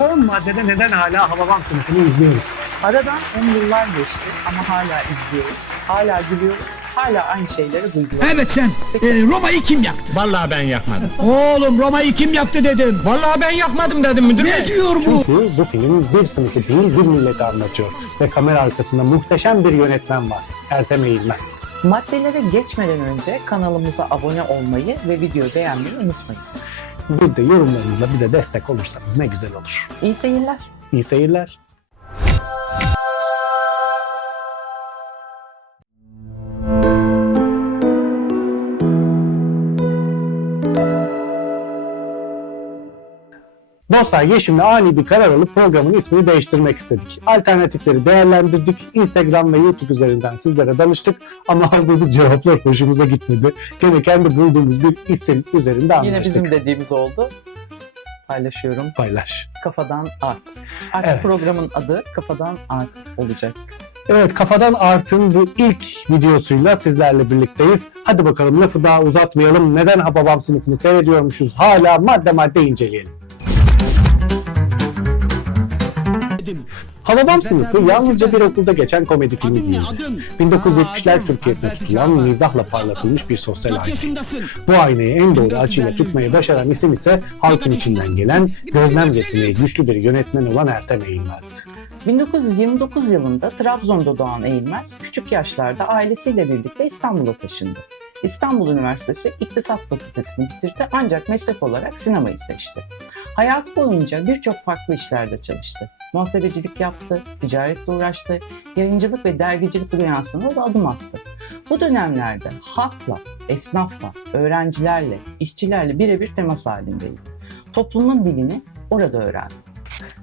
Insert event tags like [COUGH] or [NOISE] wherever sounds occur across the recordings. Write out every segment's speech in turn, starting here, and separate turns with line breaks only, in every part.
10 maddede neden hala Hababam sınıfını izliyoruz?
Aradan 10 yıllar geçti ama hala izliyoruz. Hala gülüyoruz. Hala aynı şeyleri duyuyoruz.
Evet sen. Ee, Roma'yı kim yaktı?
Vallahi ben yakmadım. [LAUGHS]
Oğlum Roma'yı kim yaktı dedim.
Vallahi ben yakmadım dedim müdür
Ne diyor bu?
Çünkü bu film bir sınıfı değil bir milleti anlatıyor. Ve kamera arkasında muhteşem bir yönetmen var. Ertem Eğilmez.
Maddelere geçmeden önce kanalımıza abone olmayı ve videoyu beğenmeyi unutmayın.
Bir de yorumlarınızla bize destek olursanız ne güzel olur.
İyi seyirler.
İyi seyirler. Dostlar Yeşim'le ani bir karar alıp programın ismini değiştirmek istedik. Alternatifleri değerlendirdik. Instagram ve YouTube üzerinden sizlere danıştık. Ama [LAUGHS] aldığımız cevaplar hoşumuza gitmedi. Gene kendi bulduğumuz bir isim üzerinde anlaştık.
Yine bizim dediğimiz oldu. Paylaşıyorum.
Paylaş.
Kafadan Art. Artık
Evet.
programın adı Kafadan Art olacak.
Evet Kafadan Art'ın bu ilk videosuyla sizlerle birlikteyiz. Hadi bakalım lafı daha uzatmayalım. Neden Hababam sınıfını seyrediyormuşuz? Hala madde madde inceleyelim. Hababam sınıfı yalnızca bir okulda geçen komedi filmi değil.
adın?
1970'ler
Aa,
Türkiye'sinde
adım.
tutulan mizahla parlatılmış bir sosyal ayna. Bu aynayı en doğru açıyla tutmayı başaran isim ise halkın içinden gelen, gözlem yeteneği güçlü bir yönetmen olan Ertem Eğilmez'di.
1929 yılında Trabzon'da doğan Eğilmez, küçük yaşlarda ailesiyle birlikte İstanbul'a taşındı. İstanbul Üniversitesi İktisat Fakültesini bitirdi ancak meslek olarak sinemayı seçti. Hayatı boyunca birçok farklı işlerde çalıştı. Muhasebecilik yaptı, ticaretle uğraştı, yayıncılık ve dergicilik dünyasına da adım attı. Bu dönemlerde halkla, esnafla, öğrencilerle, işçilerle birebir temas halindeydi. Toplumun dilini orada öğrendi.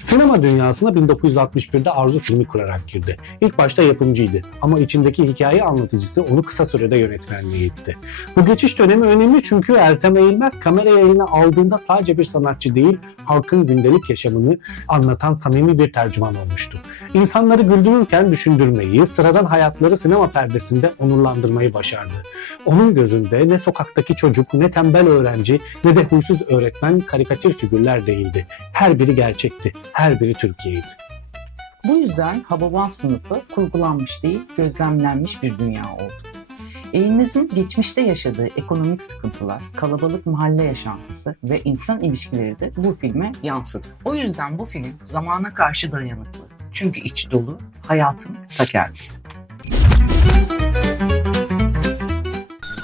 Sinema dünyasına 1961'de Arzu filmi kurarak girdi. İlk başta yapımcıydı ama içindeki hikaye anlatıcısı onu kısa sürede yönetmenliğe itti. Bu geçiş dönemi önemli çünkü Ertem Eğilmez kamera yayını aldığında sadece bir sanatçı değil, halkın gündelik yaşamını anlatan samimi bir tercüman olmuştu. İnsanları güldürürken düşündürmeyi, sıradan hayatları sinema perdesinde onurlandırmayı başardı. Onun gözünde ne sokaktaki çocuk, ne tembel öğrenci, ne de huysuz öğretmen karikatür figürler değildi. Her biri gerçekti, her biri Türkiye'ydi.
Bu yüzden Hababam sınıfı kurgulanmış değil, gözlemlenmiş bir dünya oldu. Eğilmez'in geçmişte yaşadığı ekonomik sıkıntılar, kalabalık mahalle yaşantısı ve insan ilişkileri de bu filme yansıdı. O yüzden bu film zamana karşı dayanıklı. Çünkü içi dolu, hayatın ta kendisi.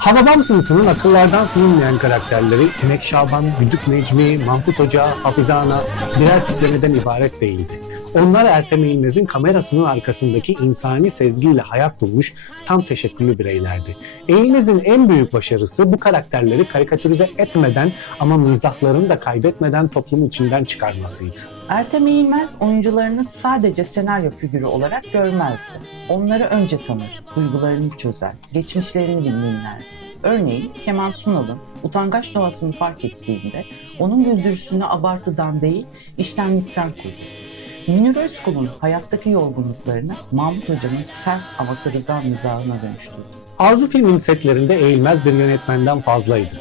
Hababam sınıfının akıllardan silinmeyen karakterleri Emek Şaban, Güdük Necmi, Mahmut Hoca, Hafize Ana birer tiplemeden ibaret değildi. Onlar Ertem İlmez'in kamerasının arkasındaki insani sezgiyle hayat bulmuş tam teşekküllü bireylerdi. Eğilmez'in en büyük başarısı bu karakterleri karikatürize etmeden ama mizahlarını da kaybetmeden toplumun içinden çıkarmasıydı.
Ertem Eğilmez oyuncularını sadece senaryo figürü olarak görmezdi. Onları önce tanır, duygularını çözer, geçmişlerini dinlerdi. Örneğin Kemal Sunal'ın utangaç doğasını fark ettiğinde onun güldürüsünü abartıdan değil, iştenlikten kurdu. Münir Özkul'un hayattaki yorgunluklarını Mahmut Hoca'nın sert ama kırılgan mizahına dönüştürdü.
Arzu filmin setlerinde Eğilmez bir yönetmenden fazlaydı.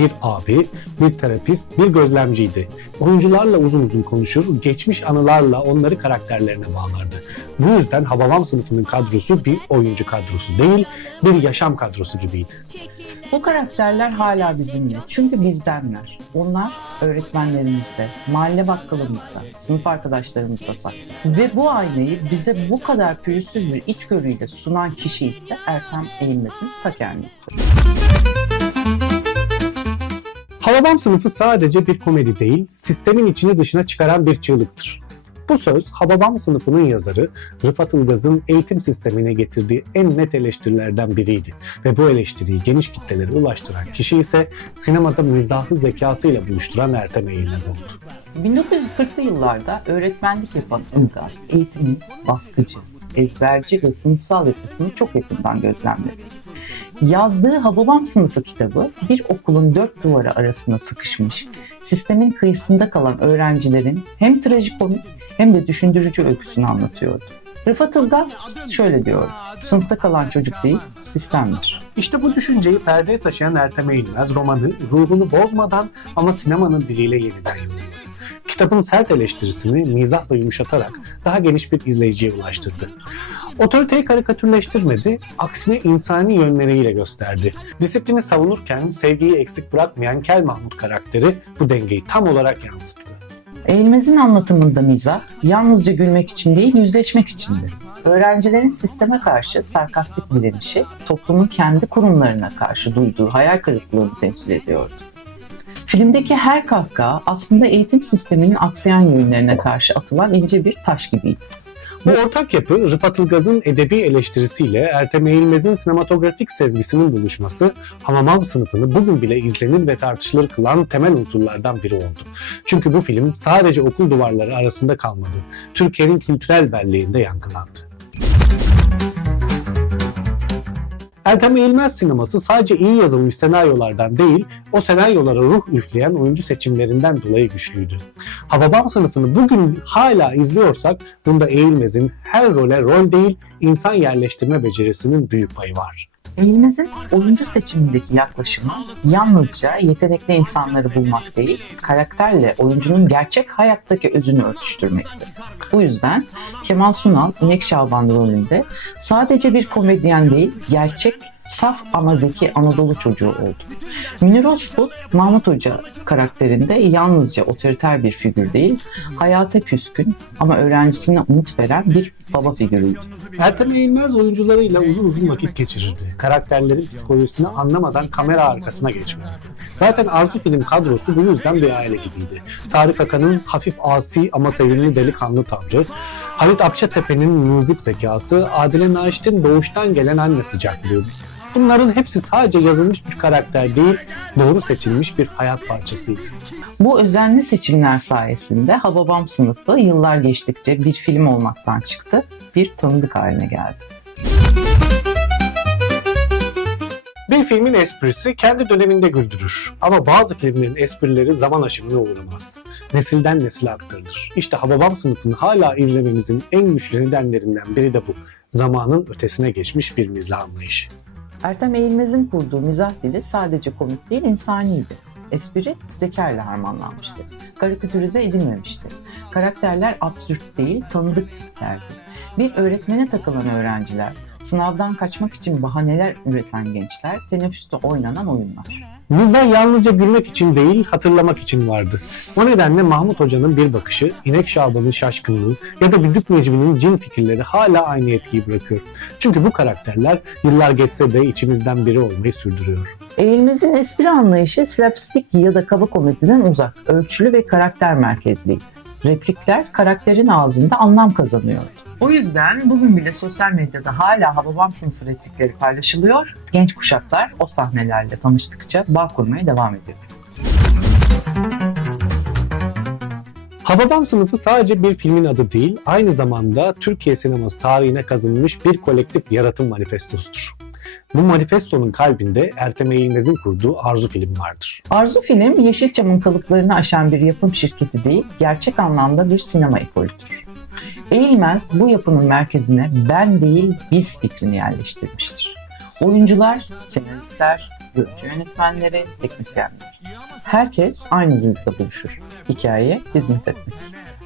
Bir abi, bir terapist, bir gözlemciydi. Oyuncularla uzun uzun konuşur, geçmiş anılarla onları karakterlerine bağlardı. Bu yüzden Hababam sınıfının kadrosu bir oyuncu kadrosu değil, bir yaşam kadrosu gibiydi.
Bu karakterler hala bizimle. Çünkü bizdenler. Onlar öğretmenlerimizde, mahalle bakkalımızda, sınıf arkadaşlarımızda saklı. Ve bu aynayı bize bu kadar pürüzsüz bir içgörüyle sunan kişi ise Ertem Eğilmez'in ta kendisi.
Hababam sınıfı sadece bir komedi değil, sistemin içini dışına çıkaran bir çığlıktır. Bu söz Hababam sınıfının yazarı Rıfat Ilgaz'ın eğitim sistemine getirdiği en net eleştirilerden biriydi. Ve bu eleştiriyi geniş kitlelere ulaştıran kişi ise sinemada mizahlı zekasıyla buluşturan Ertem Eğilmez oldu.
1940'lı yıllarda öğretmenlik yapan Ilgaz, eğitimin baskıcı, ezberci ve sınıfsal yapısını çok yakından gözlemledi. Yazdığı Hababam sınıfı kitabı bir okulun dört duvarı arasına sıkışmış, sistemin kıyısında kalan öğrencilerin hem trajikomik hem de düşündürücü öyküsünü anlatıyordu. Rıfat Ilgaz şöyle diyor, sınıfta kalan çocuk değil, sistemdir.
İşte bu düşünceyi perdeye taşıyan Ertem Eğilmez romanı ruhunu bozmadan ama sinemanın diliyle yeniden yorumladı. kitabın sert eleştirisini mizahla yumuşatarak daha geniş bir izleyiciye ulaştırdı. Otoriteyi karikatürleştirmedi, aksine insani yönleriyle gösterdi. Disiplini savunurken sevgiyi eksik bırakmayan Kel Mahmut karakteri bu dengeyi tam olarak yansıttı.
Eğilmez'in anlatımında mizah yalnızca gülmek için değil yüzleşmek içindi. Öğrencilerin sisteme karşı sarkastik direnişi toplumun kendi kurumlarına karşı duyduğu hayal kırıklığını temsil ediyordu. Filmdeki her kahkaha aslında eğitim sisteminin aksayan yönlerine karşı atılan ince bir taş gibiydi.
Bu ortak yapı Rıfat Ilgaz'ın edebi eleştirisiyle Ertem Eğilmez'in sinematografik sezgisinin buluşması Hamamam sınıfını bugün bile izlenir ve tartışılır kılan temel unsurlardan biri oldu. Çünkü bu film sadece okul duvarları arasında kalmadı. Türkiye'nin kültürel belleğinde yankılandı. Ertem Eğilmez sineması sadece iyi yazılmış senaryolardan değil, o senaryolara ruh üfleyen oyuncu seçimlerinden dolayı güçlüydü. Hababam sınıfını bugün hala izliyorsak bunda Eğilmez'in her role rol değil insan yerleştirme becerisinin büyük payı var.
Eğilmez'in oyuncu seçimindeki yaklaşımı yalnızca yetenekli insanları bulmak değil, karakterle oyuncunun gerçek hayattaki özünü örtüştürmekti. Bu yüzden Kemal Sunal, İnek Şaban rolünde sadece bir komedyen değil, gerçek, saf ama zeki Anadolu çocuğu oldu. Münir Özkul, Mahmut Hoca karakterinde yalnızca otoriter bir figür değil, hayata küskün ama öğrencisine umut veren bir baba figürüydü.
Ertem Eğilmez oyuncularıyla uzun uzun vakit geçirirdi. Karakterlerin psikolojisini anlamadan kamera arkasına geçmezdi. Zaten Arzu Film kadrosu bu yüzden bir aile gibiydi. Tarık Akan'ın hafif asi ama sevimli delikanlı tavrı, Halit Akçatepe'nin muzip zekası, Adile Naşit'in doğuştan gelen anne sıcaklığı. Bunların hepsi sadece yazılmış bir karakter değil, doğru seçilmiş bir hayat parçasıydı.
Bu özenli seçimler sayesinde Hababam sınıfı yıllar geçtikçe bir film olmaktan çıktı, bir tanıdık haline geldi.
Bir filmin esprisi kendi döneminde güldürür. Ama bazı filmlerin esprileri zaman aşımına uğramaz. Nesilden nesile aktarılır. İşte Hababam sınıfını hala izlememizin en güçlü nedenlerinden biri de bu. Zamanın ötesine geçmiş bir mizah anlayışı.
Ertem Eğilmez'in kurduğu mizah dili sadece komik değil insaniydi. Espri zeka ile harmanlanmıştı. Karikatürize edilmemişti. Karakterler absürt değil, tanıdık tiplerdi. Bir öğretmene takılan öğrenciler, sınavdan kaçmak için bahaneler üreten gençler, teneffüste oynanan oyunlar.
Mizah yalnızca gülmek için değil, hatırlamak için vardı. O nedenle Mahmut Hoca'nın bir bakışı, İnek Şaban'ın şaşkınlığı ya da Düdük Necmi'nin cin fikirleri hala aynı etkiyi bırakıyor. Çünkü bu karakterler yıllar geçse de içimizden biri olmayı sürdürüyor.
Eğilmez'in espri anlayışı slapstick ya da kaba komediden uzak, ölçülü ve karakter merkezliydi. Replikler karakterin ağzında anlam kazanıyordu. O yüzden bugün bile sosyal medyada hala Hababam sınıfı replikleri paylaşılıyor. Genç kuşaklar o sahnelerle tanıştıkça bağ kurmaya devam ediyor.
Hababam sınıfı sadece bir filmin adı değil, aynı zamanda Türkiye sineması tarihine kazınmış bir kolektif yaratım manifestosudur. Bu manifestonun kalbinde Ertem Eğilmez'in kurduğu Arzu Film vardır.
Arzu Film, Yeşilçam'ın kalıplarını aşan bir yapım şirketi değil, gerçek anlamda bir sinema ekolüdür. Eğilmez bu yapının merkezine ben değil biz fikrini yerleştirmiştir. Oyuncular, senaristler, görüntü yönetmenleri, teknisyenler. Herkes aynı duyguda buluşur. Hikayeye hizmet etmek.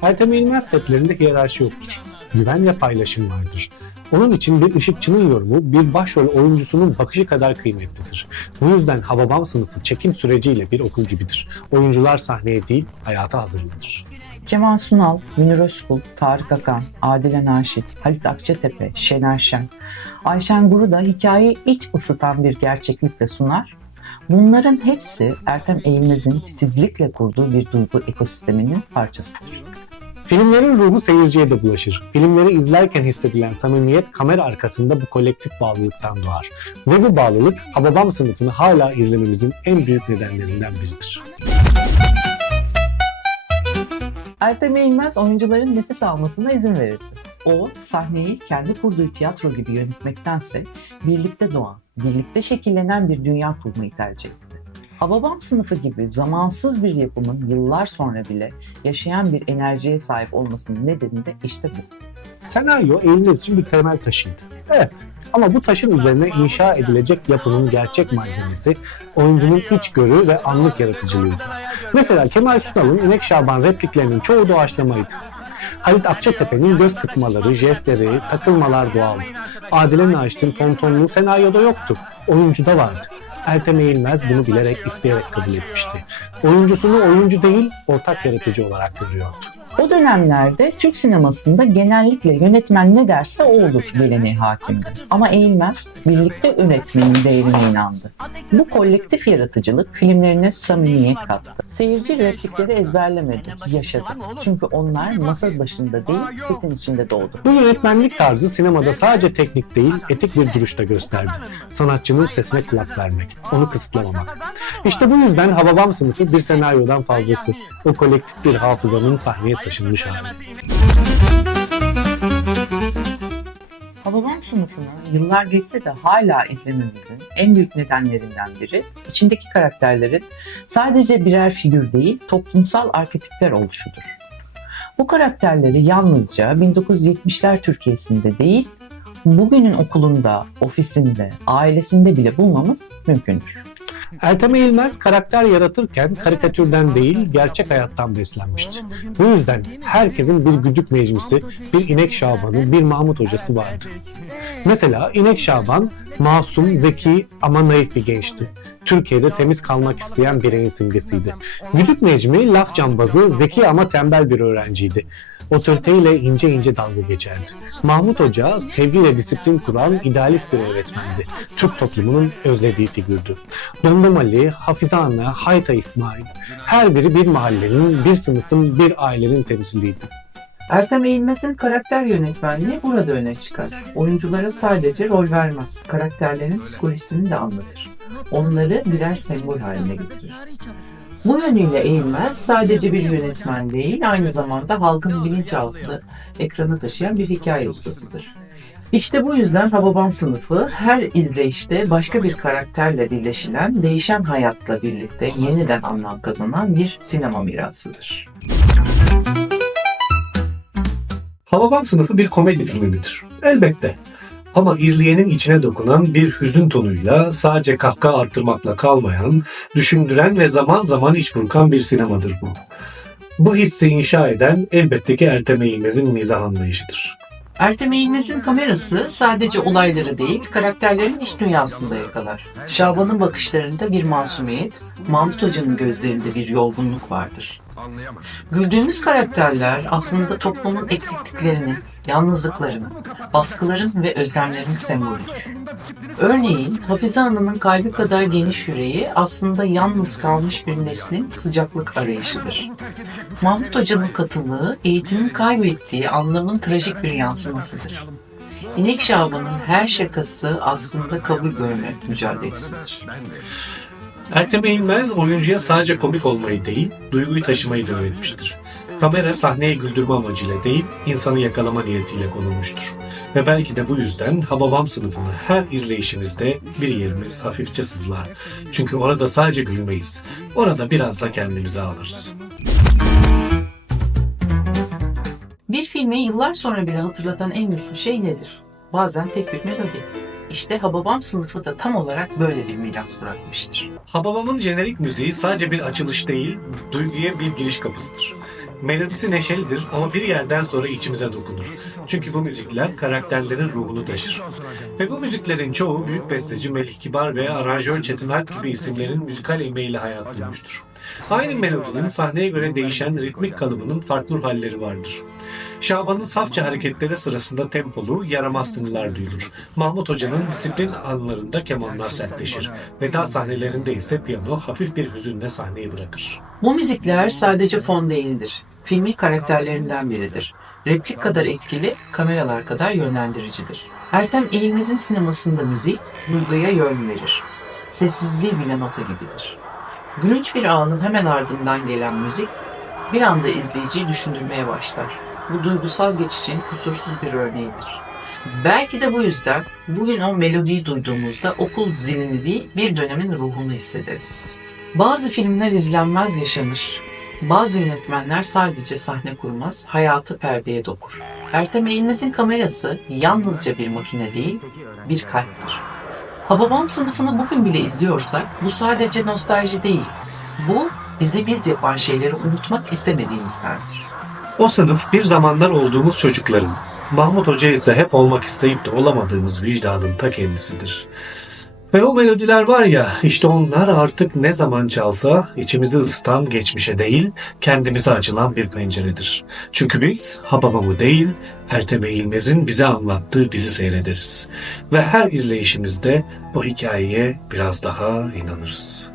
Ertem Eğilmez setlerinde hiyerarşi yoktur. Güven ve paylaşım vardır. Onun için bir ışıkçının yorumu bir başrol oyuncusunun bakışı kadar kıymetlidir. Bu yüzden Hababam sınıfı çekim süreciyle bir okul gibidir. Oyuncular sahneye değil hayata hazırlanır.
Kemal Sunal, Münir Özkul, Tarık Akan, Adile Naşit, Halit Akçatepe, Şener Şen, Ayşen Guru da hikayeyi iç ısıtan bir gerçeklikle sunar. Bunların hepsi Ertem Eğilmez'in titizlikle kurduğu bir duygu ekosisteminin parçasıdır.
Filmlerin ruhu seyirciye de bulaşır. Filmleri izlerken hissedilen samimiyet kamera arkasında bu kolektif bağlılıktan doğar. Ve bu bağlılık Hababam sınıfını hala izlememizin en büyük nedenlerinden biridir.
Ertem Eğilmez oyuncuların nefes almasına izin verirdi. O sahneyi kendi kurduğu tiyatro gibi yönetmektense birlikte doğan, birlikte şekillenen bir dünya kurmayı tercih etti. Hababam sınıfı gibi zamansız bir yapımın yıllar sonra bile yaşayan bir enerjiye sahip olmasının nedeni de işte bu.
Senaryo Eğilmez için bir temel taşıydı. Evet ama bu taşın üzerine inşa edilecek yapının gerçek malzemesi oyuncunun içgörü ve anlık yaratıcılığıydı.
Mesela Kemal Sunal'ın İnek Şaban repliklerinin çoğu doğaçlamaydı. Halit Akçatepe'nin göz kırpmaları, jestleri, takılmalar doğaldı. Adile Naşit'in tontonluğu senaryoda yoktu. Oyuncuda vardı. Ertem Eğilmez bunu bilerek, isteyerek kabul etmişti. Oyuncusunu oyuncu değil, ortak yaratıcı olarak görüyordu.
O dönemlerde Türk sinemasında genellikle yönetmen ne derse o olur geleneği hakimdi. Ama Eğilmez birlikte yönetmenin değerine inandı. Bu kolektif yaratıcılık filmlerine samimiyet kattı. Seyirci replikleri ezberlemedi, yaşadı. Çünkü onlar masa başında değil, setin içinde doğdu.
Bu yönetmenlik tarzı sinemada sadece teknik değil, etik bir duruşta gösterdi. Sanatçının sesine kulak vermek, onu kısıtlamamak. İşte bu yüzden Hababam sınıfı bir senaryodan fazlası. O kolektif bir hafızanın sahneye taşınmış hali.
Hababam sınıfını yıllar geçse de hala izlememizin en büyük nedenlerinden biri içindeki karakterlerin sadece birer figür değil toplumsal arketipler oluşudur. Bu karakterleri yalnızca 1970'ler Türkiye'sinde değil, bugünün okulunda, ofisinde, ailesinde bile bulmamız mümkündür.
Ertem Eğilmez karakter yaratırken karikatürden değil gerçek hayattan beslenmişti. Bu yüzden herkesin bir güdük meclisi, bir inek şabanı, bir Mahmut hocası vardı. Mesela İnek Şaban masum, zeki ama naif bir gençti. Türkiye'de temiz kalmak isteyen bireyin simgesiydi. Güdük Necmi laf cambazı, zeki ama tembel bir öğrenciydi. Otoriteyle ince ince dalga geçerdi. Mahmut Hoca sevgi ve disiplin kuran idealist bir öğretmendi. Türk toplumunun özlediği figürdü. Dondom Ali, Hafize Hayta İsmail her biri bir mahallenin, bir sınıfın, bir ailenin temsiliydi.
Ertem Eğilmez'in karakter yönetmenliği burada öne çıkar. Oyunculara sadece rol vermez, karakterlerin psikolojisini de anlatır. Onları birer sembol haline getirir. Bu yönüyle Eğilmez sadece bir yönetmen değil, aynı zamanda halkın bilinçaltını ekrana taşıyan bir hikaye ustasıdır. İşte bu yüzden Hababam sınıfı her izleyişte başka bir karakterle birleşilen, değişen hayatla birlikte yeniden anlam kazanan bir sinema mirasıdır.
Hababam sınıfı bir komedi filmi midir? Elbette. Ama izleyenin içine dokunan bir hüzün tonuyla sadece kahkaha arttırmakla kalmayan, düşündüren ve zaman zaman iç burkan bir sinemadır bu. Bu hissi inşa eden elbette ki Ertem Eğilmez'in mizah anlayışıdır.
Ertem Eğilmez'in kamerası sadece olayları değil, karakterlerin iç dünyasında yakalar. Şaban'ın bakışlarında bir masumiyet, Mahmut Hoca'nın gözlerinde bir yorgunluk vardır. Güldüğümüz karakterler aslında toplumun eksikliklerinin, yalnızlıklarının, baskıların ve özlemlerin sembolüdür. Örneğin Hafize Ana'nın kalbi kadar geniş yüreği aslında yalnız kalmış bir neslin sıcaklık arayışıdır. Mahmut Hoca'nın katılığı eğitimin kaybettiği anlamın trajik bir yansımasıdır. İnek Şaban'ın her şakası aslında kabul görme mücadelesidir.
Ertem Eğilmez oyuncuya sadece komik olmayı değil, duyguyu taşımayı da öğretmiştir. Kamera sahneye güldürme amacıyla değil, insanı yakalama niyetiyle konulmuştur. Ve belki de bu yüzden Hababam sınıfını her izleyişimizde bir yerimiz hafifçe sızlar. Çünkü orada sadece gülmeyiz. Orada biraz da kendimize alırız.
Bir filmi yıllar sonra bile hatırlatan en güçlü şey nedir? Bazen tek bir melodi. İşte Hababam sınıfı da tam olarak böyle bir miras bırakmıştır.
Hababam'ın jenerik müziği sadece bir açılış değil, duyguya bir giriş kapısıdır. Melodisi neşelidir ama bir yerden sonra içimize dokunur. Çünkü bu müzikler karakterlerin ruhunu taşır. Ve bu müziklerin çoğu büyük besteci Melih Kibar ve aranjör Çetin Alp gibi isimlerin müzikal emeğiyle hayat bulmuştur. Aynı melodinin sahneye göre değişen ritmik kalıbının farklı halleri vardır. Şaban'ın safça hareketleri sırasında tempolu, yaramaz tınılar duyulur. Mahmut Hoca'nın disiplin anlarında kemanlar sertleşir. Veda sahnelerinde ise piyano hafif bir hüzünle sahneyi bırakır.
Bu müzikler sadece fon değildir. Filmin karakterlerinden biridir. Replik kadar etkili, kameralar kadar yönlendiricidir. Ertem Eğilmez'in sinemasında müzik, duyguya yön verir. Sessizliği bile nota gibidir. Gülünç bir anın hemen ardından gelen müzik, bir anda izleyiciyi düşündürmeye başlar. Bu duygusal geçişin kusursuz bir örneğidir. Belki de bu yüzden bugün o melodiyi duyduğumuzda okul zilini değil bir dönemin ruhunu hissederiz. Bazı filmler izlenmez yaşanır. Bazı yönetmenler sadece sahne kurmaz, hayatı perdeye dokur. Ertem Eğilmez'in kamerası yalnızca bir makine değil, bir kalptir. Hababam sınıfını bugün bile izliyorsak bu sadece nostalji değil. Bu bizi biz yapan şeyleri unutmak istemediğimizdendir.
O sınıf bir zamanlar olduğumuz çocukların, Mahmut Hoca ise hep olmak isteyip de olamadığımız vicdanın ta kendisidir. Ve o melodiler var ya, işte onlar artık ne zaman çalsa içimizi ısıtan geçmişe değil, kendimize açılan bir penceredir. Çünkü biz Hababam'ı değil, Ertem Eğilmez'in bize anlattığı bizi seyrederiz. Ve her izleyişimizde o hikayeye biraz daha inanırız.